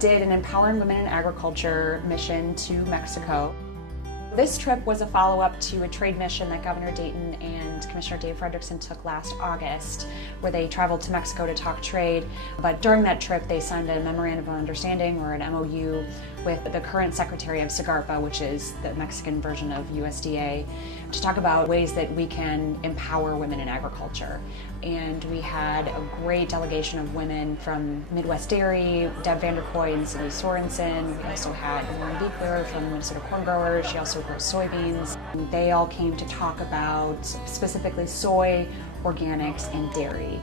did an Empowering Women in Agriculture mission to Mexico. This trip was a follow-up to a trade mission that Governor Dayton and Commissioner Dave Frederickson took last August, where they traveled to Mexico to talk trade. But during that trip, they signed a memorandum of understanding, or an MOU, with the current Secretary of SEGARPA, which is the Mexican version of USDA, to talk about ways that we can empower women in agriculture. And we had a great delegation of women from Midwest Dairy, Deb Vanderkoy and Cindy Sorensen. We also had Lauren Beekler from Minnesota Corn Growers. She also grows soybeans. And they all came to talk about specifically soy, organics, and dairy.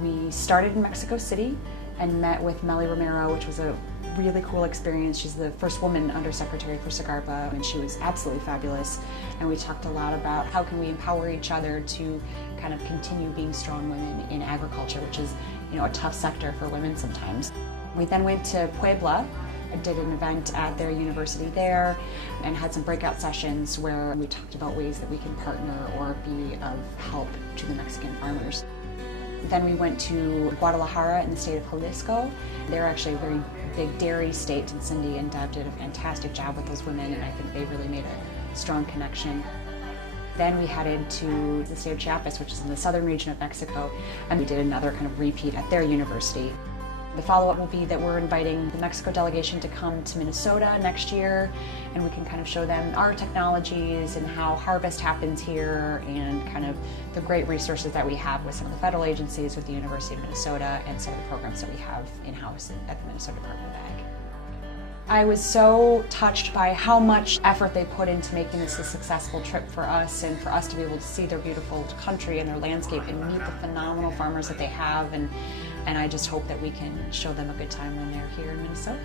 We started in Mexico City and met with Melly Romero, which was a really cool experience. She's the first woman undersecretary for SEGARPA, and she was absolutely fabulous. And we talked a lot about how can we empower each other to kind of continue being strong women in agriculture, which is, a tough sector for women sometimes. We then went to Puebla. I did an event at their university there and had some breakout sessions where we talked about ways that we can partner or be of help to the Mexican farmers. Then we went to Guadalajara in the state of Jalisco. They're actually a very big dairy state, and Cindy and Deb did a fantastic job with those women, and I think they really made a strong connection. Then we headed to the state of Chiapas, which is in the southern region of Mexico, and we did another kind of repeat at their university. The follow-up will be that we're inviting the Mexico delegation to come to Minnesota next year, and we can kind of show them our technologies and how harvest happens here, and kind of the great resources that we have with some of the federal agencies, with the University of Minnesota, and some of the programs that we have in-house at the Minnesota Department of Ag. I was so touched by how much effort they put into making this a successful trip for us, and for us to be able to see their beautiful country and their landscape and meet the phenomenal farmers that they have, and I just hope that we can show them a good time when they're here in Minnesota.